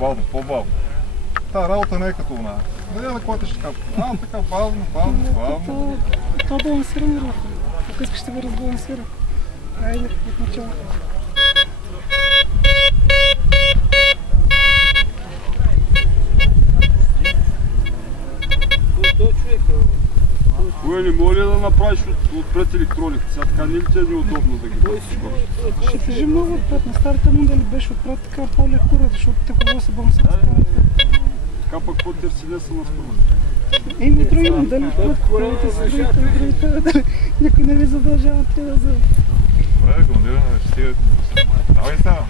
по-бавно, по-бавно. Та работа не е като она. Не да клатиш така. Така бавно, бавно, бавно. Това балансиране работа. Ако искаш ще го разбалансира. Айде, от начало. Кое не може да направиш отпред електроник? Сега така не ли ти е неудобно да ги бъдеш? Ще тежи много отпред. На старите модели беше отпред така по-леко, защото те хубаво се балансира. Така пък по-търси леса на скорост. Има други модели отпред, които са другите. Никой не ви задължава те да вземат. Добре, кондираме, ще стига. Давай става.